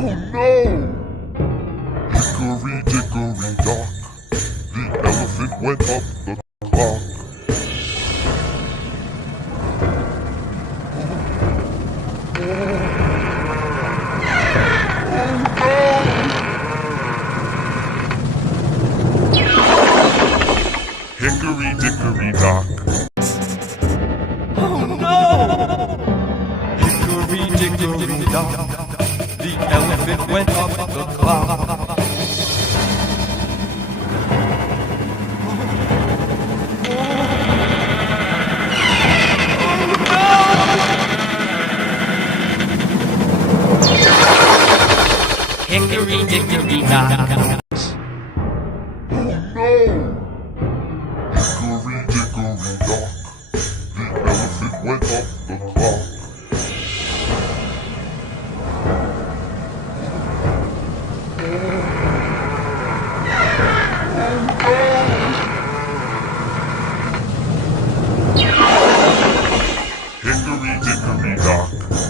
no! Hickory dickory dock, the elephant went up the clock. Hickory dickory dock. Oh no! Hickory dickory dock, the elephant went up the clock. Hickory dickory dock. Oh no! Hickory dickory dock, the elephant went up the clock. Hickory dickory